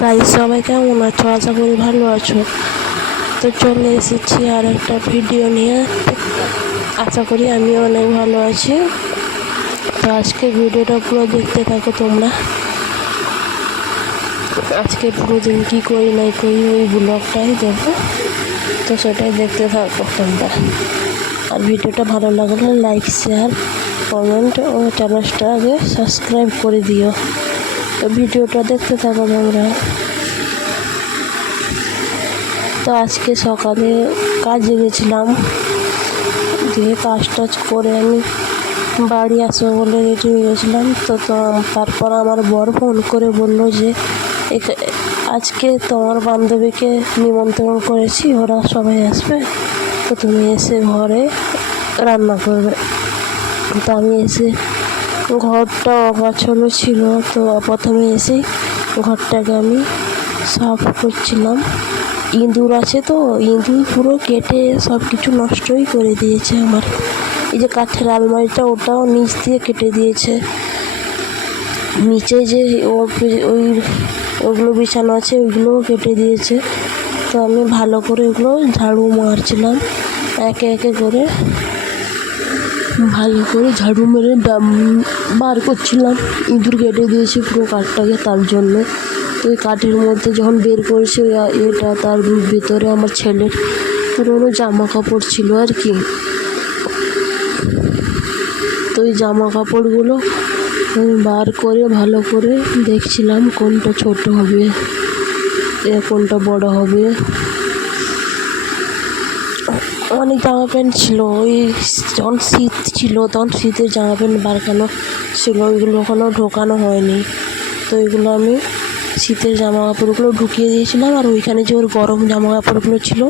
Guys, সবাই কেমন আছো? আশা করি ভালো আছো। তো চলে এসেছি আর একটা ভিডিও নিয়ে। আশা করি আমিও অনেক ভালো আছি। তো আজকে ভিডিওটা পুরো দেখতে থাকো তোমরা। আজকে পুরো দিন কী করি নাই করি ওই ব্লগটাই দেবো, তো সেটাই দেখতে থাকো তোমরা। আর ভিডিওটা ভালো লাগলে লাইক, শেয়ার, কমেন্ট ও চ্যানেলটাকে সাবস্ক্রাইব করে দিও। তো ভিডিওটা দেখতে থাকো তোমরা। তো আজকে সকালে কাজে গেছিলাম, দিয়ে কাজ টাজ করে আমি বাড়ি আসবো বলে রেডি হয়ে গেছিলাম। তো তারপর আমার বর ফোন করে বলল যে আজকে তোমার বান্ধবীকে নিমন্ত্রণ করেছি, ওরা সবাই আসবে, তো তুমি এসে ঘরে রান্না করবে। তো আমি এসে ঘরটা অগোছালো ছিল, তো প্রথমে এসেই ঘরটাকে আমি সাফ করছিলাম। ইঁদুর আছে, তো ইঁদুর পুরো কেটে সব কিছু নষ্টই করে দিয়েছে আমার। এই যে কাঠের আলমারিটা, ওটাও নিচ দিয়ে কেটে দিয়েছে। নিচে যে ওগুলো বিছানো আছে ওইগুলোও কেটে দিয়েছে। তো আমি ভালো করে ওগুলো ঝাড়ু মারছিলাম, একে একে করে ভালো করে ঝাড়ু মেরে বার করছিলাম। ইঁদুর কেটে দিয়েছে পুরো কাঠটাকে, তার জন্য। তো ওই কাঠের মধ্যে যখন বের করেছে এটা, তার ভিতরে আমার ছেলের পুরোনো জামা কাপড় ছিল আর কি। তো ওই জামা কাপড়গুলো বার করে ভালো করে দেখছিলাম কোনটা ছোট হবে, কোনটা বড় হবে। অনেক জামা প্যান্ট ছিল, ওই যখন শীত ছিল তখন শীতের জামা প্যান্ট বারকানো ছিল, ওইগুলো ওখানেও ঢোকানো হয়নি। তো ওইগুলো আমি শীতের জামা কাপড়গুলো ঢুকিয়ে দিয়েছিলাম, আর ওইখানে যে ওর গরম জামা কাপড়গুলো ছিল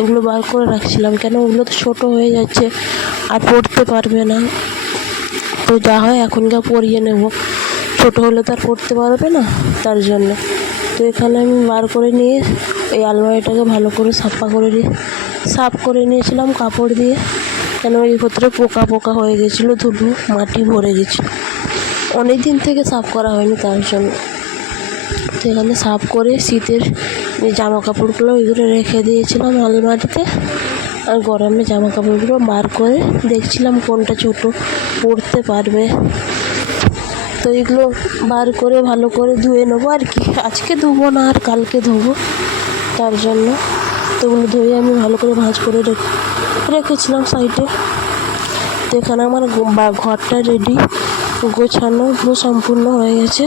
ওগুলো বার করে রাখছিলাম, কেন ওগুলো তো ছোটো হয়ে যাচ্ছে আর পরতে পারবে না। তো যা হয় এখনকার পরিয়ে নেব, ছোটো হলে তো আর পরতে পারবে না, তার জন্য। তো এখানে আমি বার করে নিয়ে এই আলমারিটাকে ভালো করে সাফ করে নিয়েছিলাম কাপড় দিয়ে, কেন এই ভেতরে পোকা পোকা হয়ে গেছিলো, ধুলো মাটি ভরে গেছিলো, অনেক দিন থেকে সাফ করা হয়নি, তার জন্য। তো এখানে সাফ করে শীতের যে জামা কাপড়গুলো ওইগুলো রেখে দিয়েছিলাম আলমারিতে, আর গরমে জামা কাপড়গুলো বার করে দেখছিলাম কোনটা ছোট পরতে পারবে। তো এগুলো বার করে ভালো করে ধুয়ে নেবো আর কি। আজকে ধুবো না, আর কালকে ধুবো, তার জন্য। তো ওগুলো ধুয়ে আমি ভালো করে ভাঁজ করে রেখেছিলাম সাইডে। তো এখানে আমার ঘরটা রেডি, গোছানো পুরো সম্পূর্ণ হয়ে গেছে।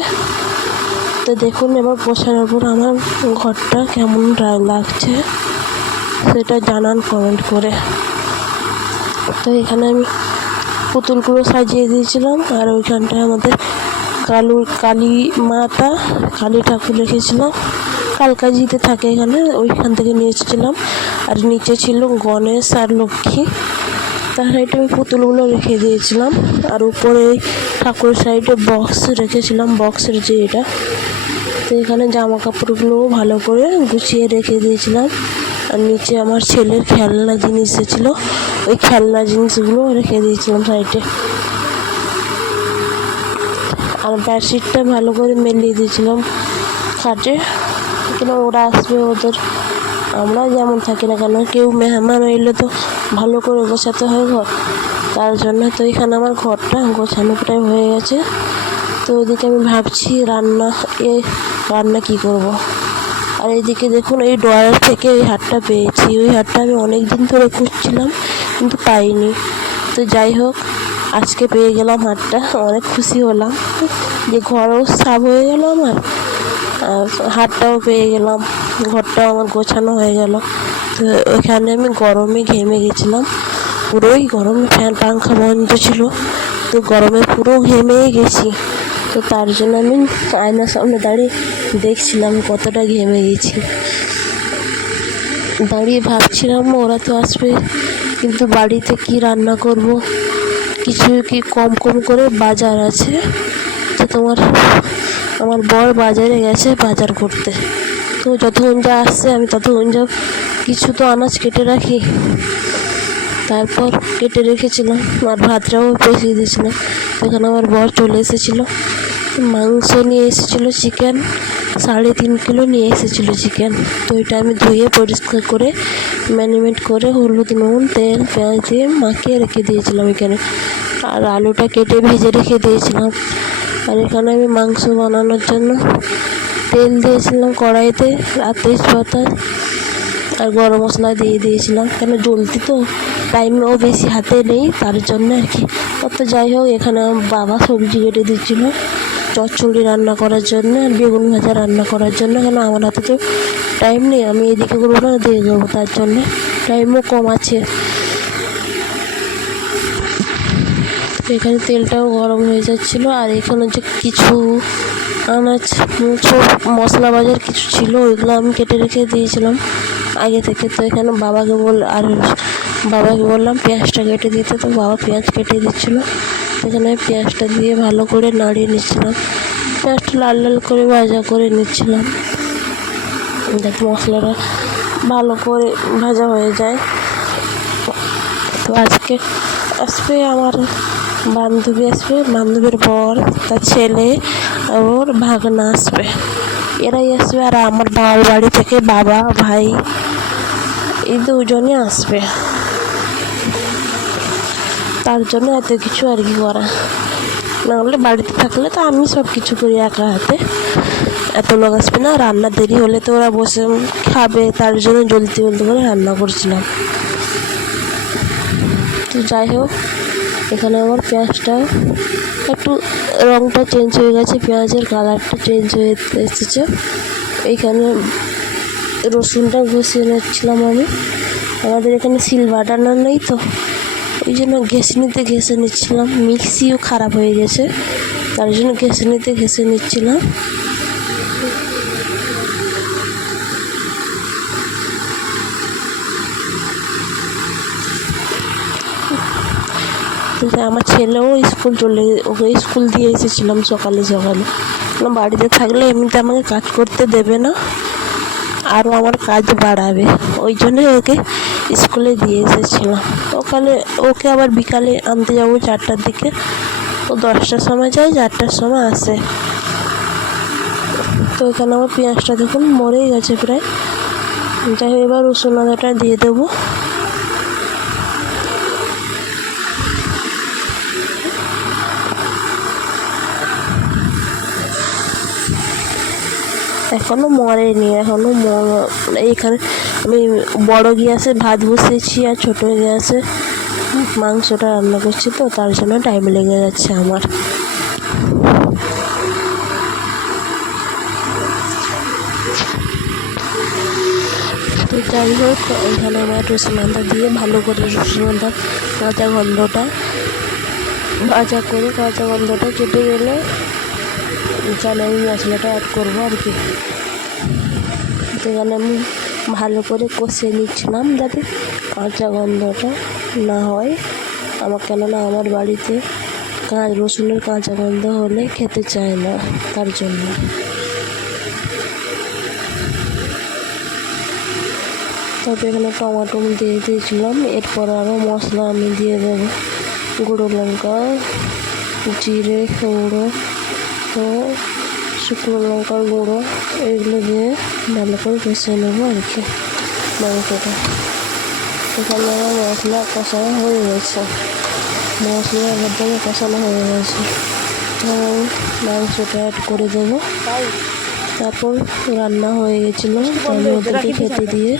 তো দেখুন এবার গোছানোর পর আমার ঘরটা কেমন লাগছে সেটা জানান কমেন্ট করে। তো এখানে আমি পুতুলগুলো সাজিয়ে দিয়েছিলাম, আর ওইখানটায় আমাদের কালী মাতা, কালী ঠাকুর রেখেছিলাম, কালকাজিতে থাকে এখানে, ওইখান থেকে নিয়ে এসেছিলাম। আর নিচে ছিল গণেশ আর লক্ষ্মী, তার সাইডে আমি পুতুলগুলো রেখে দিয়েছিলাম। আর উপরে ঠাকুরের সাইডে বক্স রেখেছিলাম, বক্সের যে এটা। তো এখানে জামা কাপড়গুলোও ভালো করে গুছিয়ে রেখে দিয়েছিলাম। আর নিচে আমার ছেলের খেলনা জিনিস ছিল, ওই খেলনা জিনিসগুলো রেখে দিয়েছিলাম সাইডে। আর বেডশিটটা ভালো করে মেলিয়ে দিয়েছিলাম খাটে, কেন ওরা আসবে, ওদের আমরা যেমন থাকি না কেন, কেউ মেহমান এলে তো ভালো করে গোছাতে হয় ঘর, তার জন্য। তো এখানে আমার ঘরটা গোছানো প্রায় হয়ে গেছে। তো ওইদিকে আমি ভাবছি রান্না কী করব। আর এইদিকে দেখুন এই ড্রয়ার থেকে এই হারটা পেয়েছি, ওই হারটা আমি অনেক দিন ধরে খুঁজছিলাম কিন্তু পাইনি। তো যাই হোক, আজকে পেয়ে গেলাম হারটা, অনেক খুশি হলাম যে ঘরও সাফ হয়ে গেল আমার, আর হারটাও পেয়ে গেলাম, ঘরটাও আমার গোছানো হয়ে গেল। তো ওইখানে আমি গরমে ঘেমে গেছিলাম, পুরোই গরমে ফ্যান পাংখা বন্ধ ছিল, তো গরমে পুরো ঘেমেই গেছি। তো তার জন্য আমি আয়নার সামনে দাঁড়িয়ে দেখছিলাম কতটা ঘেমে গেছি। দাঁড়িয়ে ভাবছিলাম ওরা তো আসবে, কিন্তু বাড়িতে কি রান্না করব, কিছু কি কম করে বাজার আছে। তো আমার বর বাজারে গেছে বাজার করতে, তো যতক্ষণ যা আসছে আমি ততক্ষণ যা কিছু তো আনাজ কেটে রাখি। তারপর কেটে রেখেছিলাম, আর ভাতটাও বসিয়ে দিয়েছিলাম। এখানে আমার বর চলে এসেছিলো, মাংস নিয়ে এসেছিলো চিকেন, 3.5 কিলো নিয়ে এসেছিলো চিকেন। তো এটা আমি ধুয়ে পরিষ্কার করে ম্যারিনেট করে হলুদ, নুন, তেল, পেঁয়াজ দিয়ে মাখিয়ে রেখে দিয়েছিলাম এখানে। আর আলুটা কেটে ভেজে রেখে দিয়েছিলাম। আর এখানে আমি মাংস বানানোর জন্য তেল দিয়েছিলাম কড়াইতে, আর তেজপাতা আর গরম মশলা দিয়ে দিয়েছিলাম। কেন জলদি তো, টাইমও বেশি হাতে নেই, তার জন্য আর কি। তো যাই হোক, এখানে আমার বাবা সবজি কেটে দিচ্ছিলো চচ্চড়ি রান্না করার জন্য আর বেগুন ভাজা রান্না করার জন্য। কেন আমার হাতে তো টাইম নেই, আমি এদিকে করবো না ওদিকে করবো, তার জন্যে টাইমও কম আছে। এখানে তেলটাও গরম হয়ে যাচ্ছিলো। আর এখানে যে কিছু আনাজ সব মশলা বাজার কিছু ছিল, ওইগুলো আমি কেটে রেখে দিয়েছিলাম আগে থেকে। তো এখানে বাবাকে বললাম পেঁয়াজটা কেটে দিতে, তো বাবা পেঁয়াজ কেটে দিচ্ছিলো। এখানে পেঁয়াজটা দিয়ে ভালো করে নাড়িয়ে নিচ্ছিলাম, পেঁয়াজটা লাল লাল করে ভাজা করে নিচ্ছিলাম যাতে মশলাটা ভালো করে ভাজা হয়ে যায়। তো আজকে আসবে আমার বান্ধবীর বর, তার ছেলে, ওর ভাগনা আসবে, এরাই আসবে। আর আমার বাবার বাড়ি থেকে বাবা, ভাই, এই দুজনই আসবে। তার জন্য এত কিছু আর কি করা, নাহলে বাড়িতে থাকলে তো আমি সব কিছু করি একা হাতে। এত লোক আসবে না, রান্না দেরি হলে তো ওরা বসে খাবে, তার জন্য জলদি করে রান্না করছিলাম। তো যাই হোক, এখানে আমার পেঁয়াজটা একটু রঙটা চেঞ্জ হয়ে গেছে, পেঁয়াজের কালারটা চেঞ্জ হয়ে এসেছে। এইখানে রসুনটা ঘষিয়ে নিচ্ছিলাম আমি। আমাদের এখানে সিল বাটানো নেই, তো ওই জন্য ঘেঁষনিতে ঘেঁষে নিচ্ছিলাম। মিক্সিও খারাপ হয়ে গেছে, তার জন্য ঘেঁষনিতে ঘেঁষে নিচ্ছিলাম। আমার ছেলেও ওকে স্কুল দিয়ে এসেছিলাম সকালে। বাড়িতে থাকলে এমনিতে আমাকে কাজ করতে দেবে না, আরও আমার কাজ বাড়াবে, ওই জন্যই ওকে স্কুলে দিয়ে এসেছিলাম। ওকে আবার বিকালে আনতে যাবো 4টার দিকে। ও 10টার সময় যায়, 4টার সময় আসে। তো এখানে আমার পেঁয়াজটা দেখুন মরেই গেছে প্রায়। যাই হোক, এবার রসুন আদাটা দিয়ে দেবো। এখনও মরেনি, এইখানে আমি বড় গ্যাসে ভাত বসিয়েছি আর ছোটো গ্যাসে মাংসটা রান্না করছি, তো তার জন্য টাইম লেগে যাচ্ছে আমার। তো যাই হোক, এখানে আমার রসুন আদা দিয়ে ভালো করে রসুন আদা কাঁচা গন্ধটা কেটে গেলে এখানে আমি মশলাটা অ্যাড করবো আর কি। এখানে আমি ভালো করে কষিয়ে নিচ্ছিলাম যাতে কাঁচা গন্ধটা না হয় কেননা আমার বাড়িতে রসুনের কাঁচা গন্ধ হলে খেতে চায় না, তার জন্য। তবে এখানে টমাটো দিয়ে দিয়েছিলাম। এরপর আরও মশলা আমি দিয়ে দেবো, গুঁড়ো লঙ্কা, জিরে গুঁড়ো, শুকনো লঙ্কার গুঁড়ো, এগুলো দিয়ে ভালো করে কষিয়ে নেবো আর কি মাংসটা। এখানে আমার মশলা কষানো হয়ে গেছে, মাংসটা অ্যাড করে দেবো। তারপর রান্না হয়ে গেছিলো, আমি ওদেরকে খেতে দিয়ে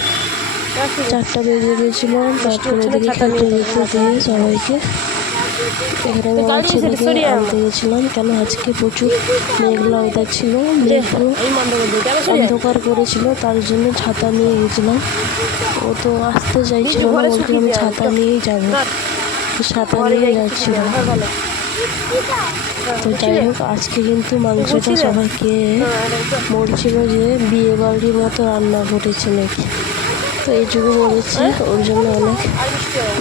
4টা বেজে গেছিলো। তারপর ওদেরকে খেতে দিয়ে সবাইকে এখানে আমি আমার ছেলেকে আনতে গেছিলাম। কেন আজকে প্রচুর মেঘলা ওয়েদার ছিল, মেঘগুলো অন্ধকার করেছিল, তার জন্য ছাতা নিয়ে গেছিলাম। ও তো আসতে চাইছিল না, বলতে আমি ছাতা নিয়েই যাবো, ছাতা নিয়ে যাচ্ছিল। তো যাই হোক, আজকে কিন্তু মাংসটা সবাই খেয়ে বলছিল যে বিয়ে বাড়ির মতো রান্না করেছে নাকি। তো এইটুকু বলেছি, ওর জন্য অনেক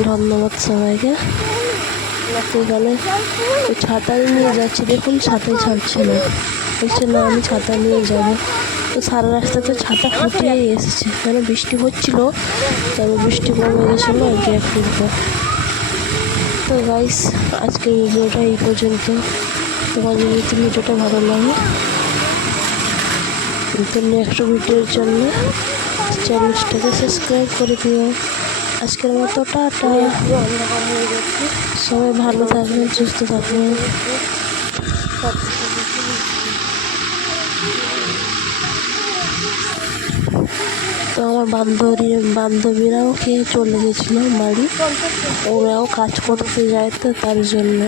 ধন্যবাদ সবাইকে। এখানে ছাতাই নিয়ে যাচ্ছি, দেখুন ছাতাই ছাড়ছে না, বলছে না আমি ছাতা নিয়ে যাবো। তো সারা রাস্তাতে ছাতা ফুটিয়েই এসেছে, কেন বৃষ্টি হচ্ছিলো, তবে বৃষ্টি কমে গেছিলো আর কি একটু পর। তো গাইস, আজকের ভিডিওটা এই পর্যন্ত। তোমাদের যদি ভিডিওটা ভালো লাগে তো নেক্সট ভিডিওর জন্য চ্যানেলটাকে সাবস্ক্রাইব করে দিও। আজকের মতো টাটা। সবাই ভালো থাকবেন, সুস্থ থাকবেন। তো আমার বান্ধবীরাও খেয়ে চলে গেছিলো বাড়ি, ওরাও কাজ করতে যায় তো তার জন্য।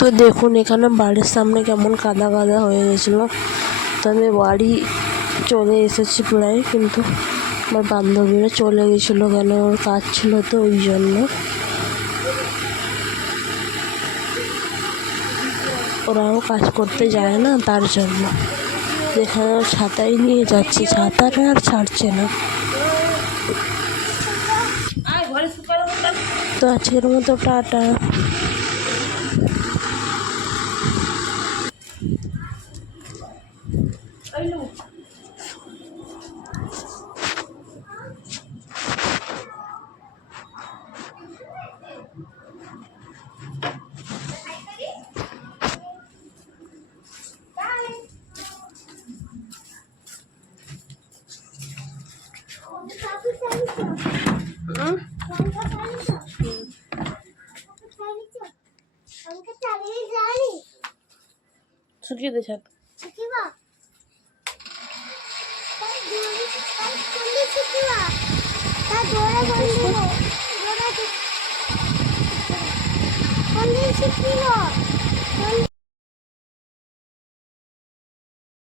তো দেখুন এখানে বাড়ির সামনে কেমন কাদা কাদা হয়ে গেছিলো। তো আমি বাড়ি চলে এসেছি প্রায়, কিন্তু আমার বান্ধবীরা চলে গেছিলো কেন, ওর কাজ ছিল তো ওই জন্য। ওরাও কাজ করতে যায় না তার জন্য। যেখানে ছাতাই নিয়ে যাচ্ছে, ছাতাটা আর ছাড়ছে না। তো আজকের মতো টাটা। শুকিয়ে দে ছাত। Only 6 kilo.